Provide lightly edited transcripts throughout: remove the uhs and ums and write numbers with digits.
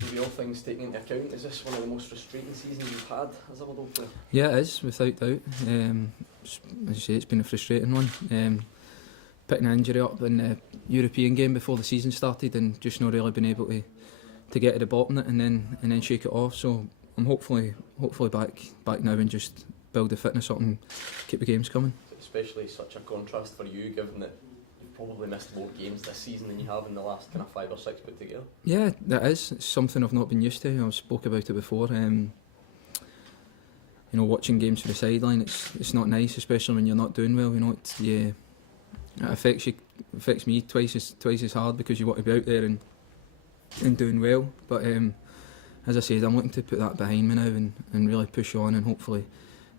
Maybe all things taken into account, is this one of the most frustrating seasons you've had as a Liverpool player? Yeah, it is, without doubt. As you say, it's been a frustrating one. Picking an injury up in the European game before the season started and just not really been able to get to the bottom of it and then shake it off. So I'm hopefully back now and just build the fitness up and keep the games coming. Especially such a contrast for you, given that you've probably missed more games this season than you have in the last kind of 5 or 6 put together. Yeah, that is. It's something I've not been used to. I've spoke about it before. Watching games from the sideline, it's not nice, especially when you're not doing well. It affects me twice as hard because you want to be out there and doing well. But as I said, I'm looking to put that behind me now and really push on and hopefully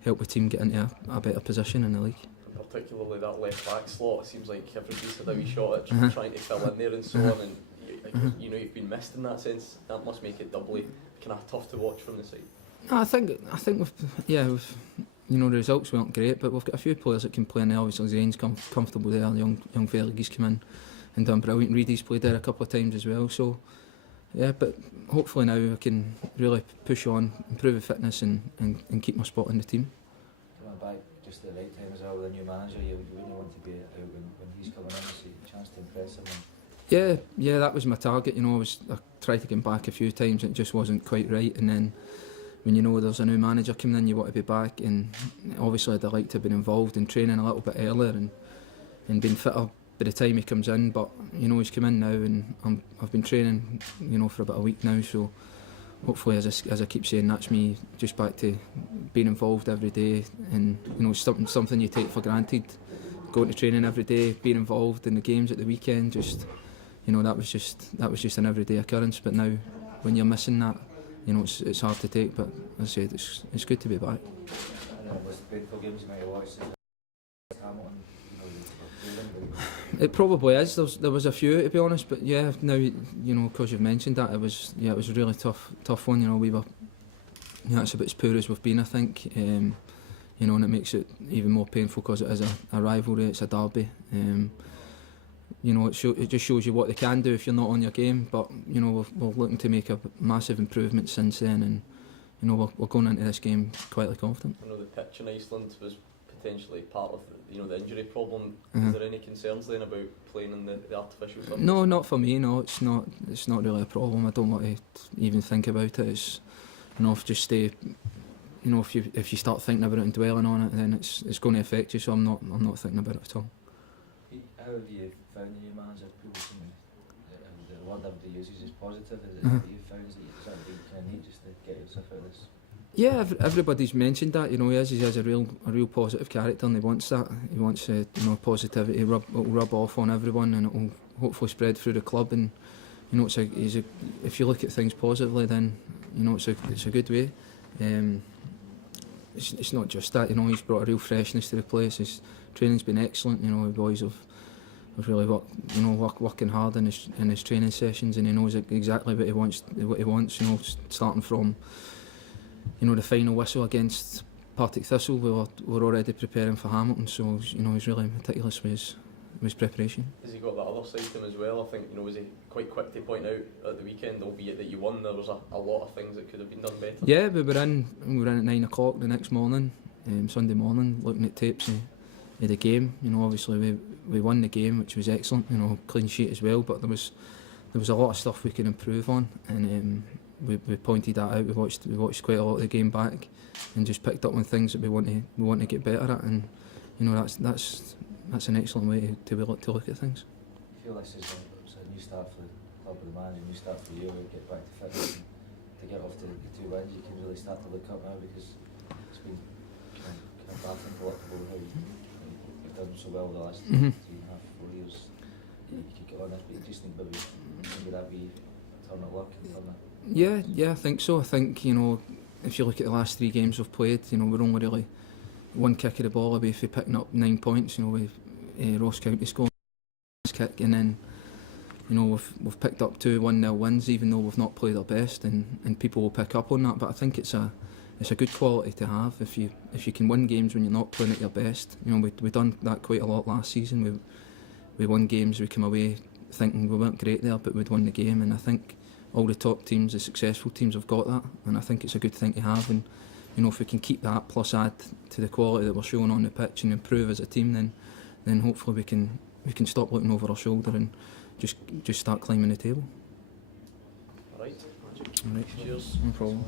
help the team get into a better position in the league. Particularly that left back slot, it seems like everybody's had a wee shot at trying to fill in there and so on, and you've been missed in that sense. That must make it doubly kind of tough to watch from the side. I think the results weren't great, but we've got a few players that can play in there. Obviously Zane's comfortable there, young fella, he's come in and done brilliant. Reedy's played there a couple of times as well, so yeah, but hopefully now I can really push on, improve the fitness and keep my spot in the team. Coming back just at the right time as well with a new manager, you wouldn't want to be out when he's coming in, so a chance to impress him. Yeah, that was my target. I tried to get back a few times and it just wasn't quite right, and then when there's a new manager coming in, you want to be back, and obviously I'd like to have been involved in training a little bit earlier and been fitter by the time he comes in, but he's come in now and I've been training for about a week now, so hopefully as I keep saying, that's me just back to being involved every day, and something you take for granted, going to training every day, being involved in the games at the weekend, just that was just an everyday occurrence. But now when you're missing that, it's hard to take, but as I said, it's good to be back. Was the painful games you might have watched Hamilton? It probably is. There was a few, to be honest, but yeah, now because you've mentioned that, it was a really tough one. We were, it's about as poor as we've been, I think. And it makes it even more painful because it is a rivalry. It's a derby. It just shows you what they can do if you're not on your game. But we're looking to make a massive improvement since then, and we're going into this game quietly confident. I know the pitch in Iceland was potentially part of the injury problem. Is there any concerns then about playing in the artificial surface? No, not for me. No, it's not really a problem. I don't want to even think about it. It's just stay. If you start thinking about it and dwelling on it, then it's going to affect you. So I'm not thinking about it at all. How have you found the new manager? The word everybody uses is positive. Is it what you found? Is that kind of neat just to get yourself out of this? Yeah, everybody's mentioned that. He has a real positive character, and he wants that. He wants positivity rub off on everyone, and it will hopefully spread through the club. And if you look at things positively, then it's a good way. It's not just that. He's brought a real freshness to the place. His training's been excellent. The boys have really working hard in his training sessions, and he knows exactly what he wants. Starting from the final whistle against Partick Thistle, we're already preparing for Hamilton, so he's really meticulous with his preparation. Has he got that other side to him as well? I think was he quite quick to point out at the weekend, albeit that you won, there was a lot of things that could have been done better. Yeah, we were in at 9 o'clock the next morning, Sunday morning, looking at tapes of the game. Obviously we won the game, which was excellent. Clean sheet as well, but there was a lot of stuff we could improve on, and we pointed that out. We watched quite a lot of the game back, and just picked up on things that we want to get better at, and that's an excellent way to look at things. I feel this is a new start for the club with the manager, a new start for you. Get back to fitness, and to get off to the 2 wins, you can really start to look up now, because it's been kind of baffling for Liverpool how you've done so well the last 3.5, 4 years. You could get on this, but you just think maybe that be turn at luck and turn it. Yeah, I think so. I think if you look at the last 3 games we've played, we're only really one kick of the ball away from picking up 9 points. With Ross County scoring this kick, and then we've picked up 2 1-0 wins, even though we've not played our best, and people will pick up on that. But I think it's a good quality to have if you can win games when you're not playing at your best. We done that quite a lot last season. We won games, we came away thinking we weren't great there, but we'd won the game, and I think all the top teams, the successful teams have got that, and I think it's a good thing to have. And you know, if we can keep that plus add to the quality that we're showing on the pitch and improve as a team, then hopefully we can stop looking over our shoulder and just start climbing the table. Right. All right. Cheers. No problem.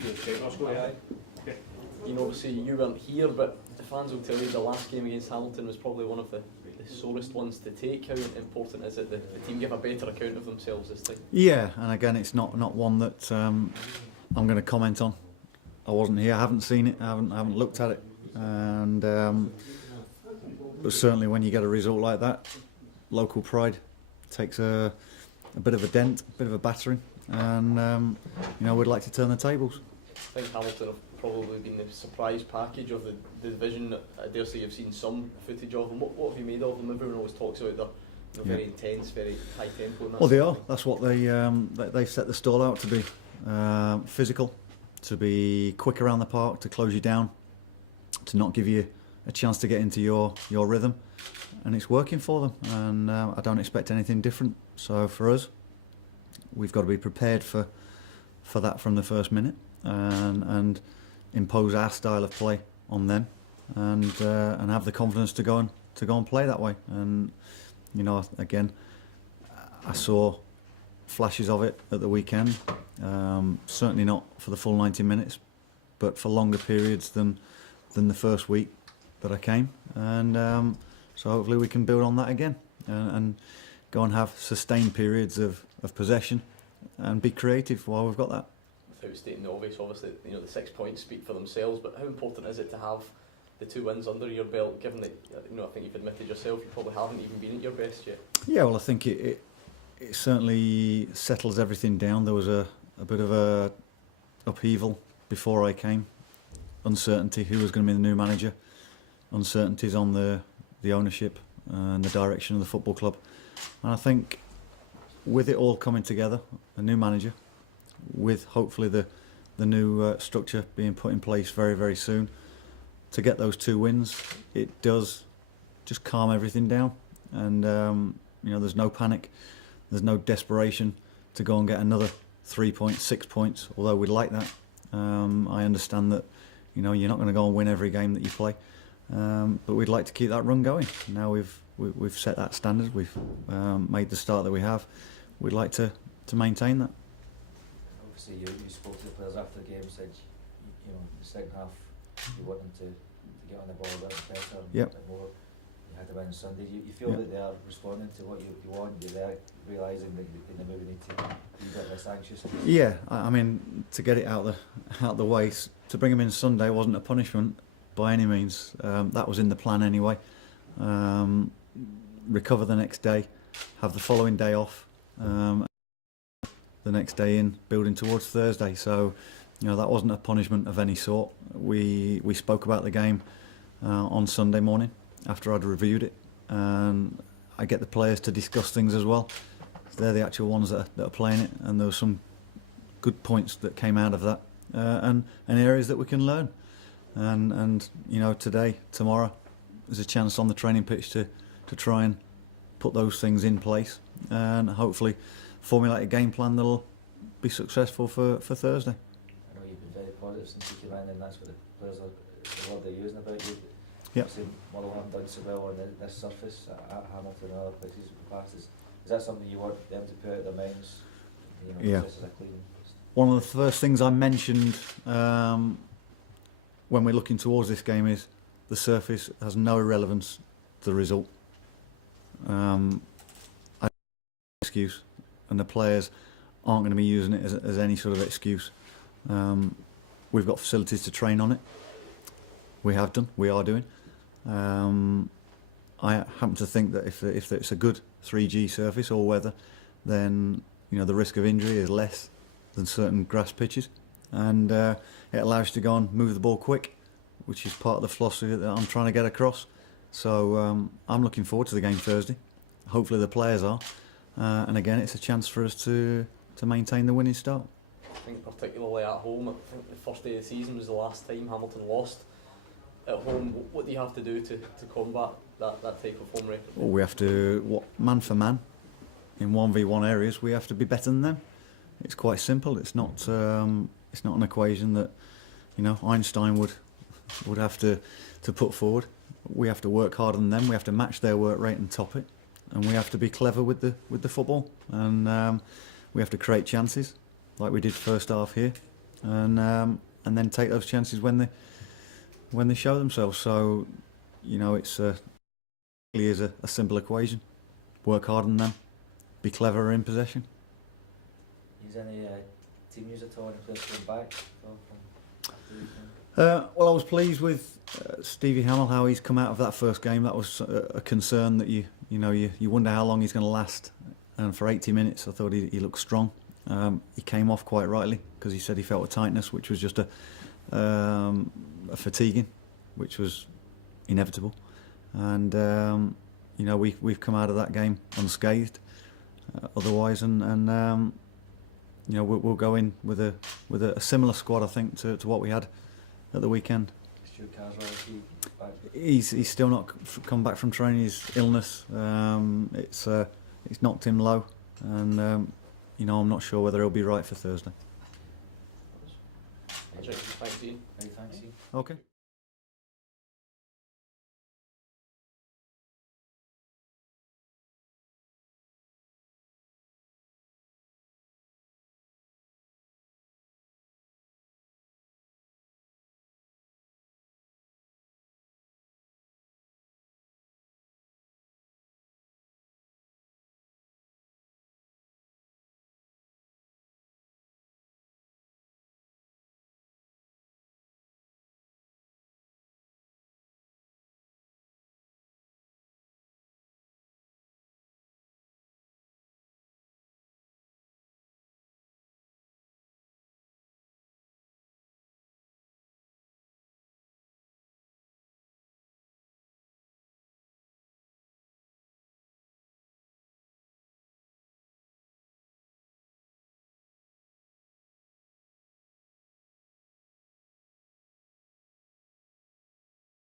You know, obviously you weren't here, but the fans will tell you the last game against Hamilton was probably one of the sorest ones to take. How important is it that the team give a better account of themselves this time? Yeah, and again, it's not one that I'm going to comment on. I wasn't here, I haven't seen it, I haven't looked at it, and but certainly when you get a result like that, local pride takes a bit of a dent, a bit of a battering, and we'd like to turn the tables. I think Hamilton have probably been the surprise package of the division. I dare say you've seen some footage of them. What have you made of them? Everyone always talks about they're very intense, very high tempo. Well, they are. That's what they've set the stall out to be. Physical, to be quick around the park, to close you down, to not give you a chance to get into your rhythm, and it's working for them, and I don't expect anything different. So for us, we've got to be prepared for that from the first minute, and impose our style of play on them, and have the confidence to go and play that way. And again, I saw flashes of it at the weekend, certainly not for the full 90 minutes, but for longer periods than the first week that I came, and so hopefully we can build on that again, and go and have sustained periods of possession and be creative while we've got that. Without stating the obvious, obviously, the 6 points speak for themselves, but how important is it to have the 2 wins under your belt, given that I think you've admitted yourself you probably haven't even been at your best yet? Yeah, well, I think it certainly settles everything down. There was a bit of a upheaval before I came, uncertainty who was going to be the new manager, uncertainties on the ownership and the direction of the football club, and I think with it all coming together, a new manager, with hopefully the new structure being put in place very, very soon, to get those 2 wins, it does just calm everything down, and there's no panic, there's no desperation to go and get another 3 points, 6 points, although we'd like that. I understand that you're not going to go and win every game that you play, but we'd like to keep that run going. Now we've set that standard, we've made the start that we have, we'd like to maintain that. Obviously you spoke to the players after the game, said the second half you want them to get on the ball a bit better, a bit more. You had to win on Sunday. You feel that they are responding to what you want? You're realising that they maybe need to be a bit less anxious? Yeah, I mean, to get it out the way, to bring them in Sunday wasn't a punishment by any means. That was in the plan anyway. Recover the next day, have the following day off, the next day in, building towards Thursday. So that wasn't a punishment of any sort. We spoke about the game on Sunday morning after I'd reviewed it, and I get the players to discuss things as well. They're the actual ones that are playing it, and there were some good points that came out of that, and areas that we can learn. And today, tomorrow, there's a chance on the training pitch to try and put those things in place, and hopefully formulate a game plan that'll be successful for Thursday. I know you've been very positive since you came in, and that's what the players are, the word they're using about you. Yeah. Motherwell haven't done so well on this surface at Hamilton and other places in the past. Is that something you want them to put out their minds? Yeah. This is a clean. One of the first things I mentioned when we're looking towards this game is the surface has no relevance to the result. I don't have an excuse, and the players aren't going to be using it as any sort of excuse. We've got facilities to train on it. We have done. We are doing. I happen to think that if it's a good 3G surface or weather, then the risk of injury is less than certain grass pitches, and it allows you to go and move the ball quick, which is part of the philosophy that I'm trying to get across. So I'm looking forward to the game Thursday. Hopefully the players are, and again it's a chance for us to maintain the winning start. I think particularly at home, I think the first day of the season was the last time Hamilton lost at home. What do you have to do to combat that type of home record? Well, we have to, man for man, in 1v1 areas, we have to be better than them. It's quite simple. It's not an equation that Einstein would have to put forward. We have to work harder than them. We have to match their work rate and top it, and we have to be clever with the football, and we have to create chances like we did first half here, and then take those chances when they show themselves. So, you know, it's really is a simple equation. Work hard on them, be cleverer in possession. Is any team news at all? Any players coming back? Well, I was pleased with Stevie Hamill, how he's come out of that first game. That was a concern that you wonder how long he's going to last. And for 80 minutes, I thought he looked strong. He came off quite rightly because he said he felt a tightness, which was just a fatiguing, which was inevitable. And you know, we've come out of that game unscathed. Otherwise, and you know, we'll go in with a similar squad, I think, to what we had at the weekend. Stuart Carswell, is he back? He's still not come back from training. His illness, it's knocked him low, and you know, I'm not sure whether he'll be right for Thursday. Thanks, Ian. Thanks, Ian. Okay.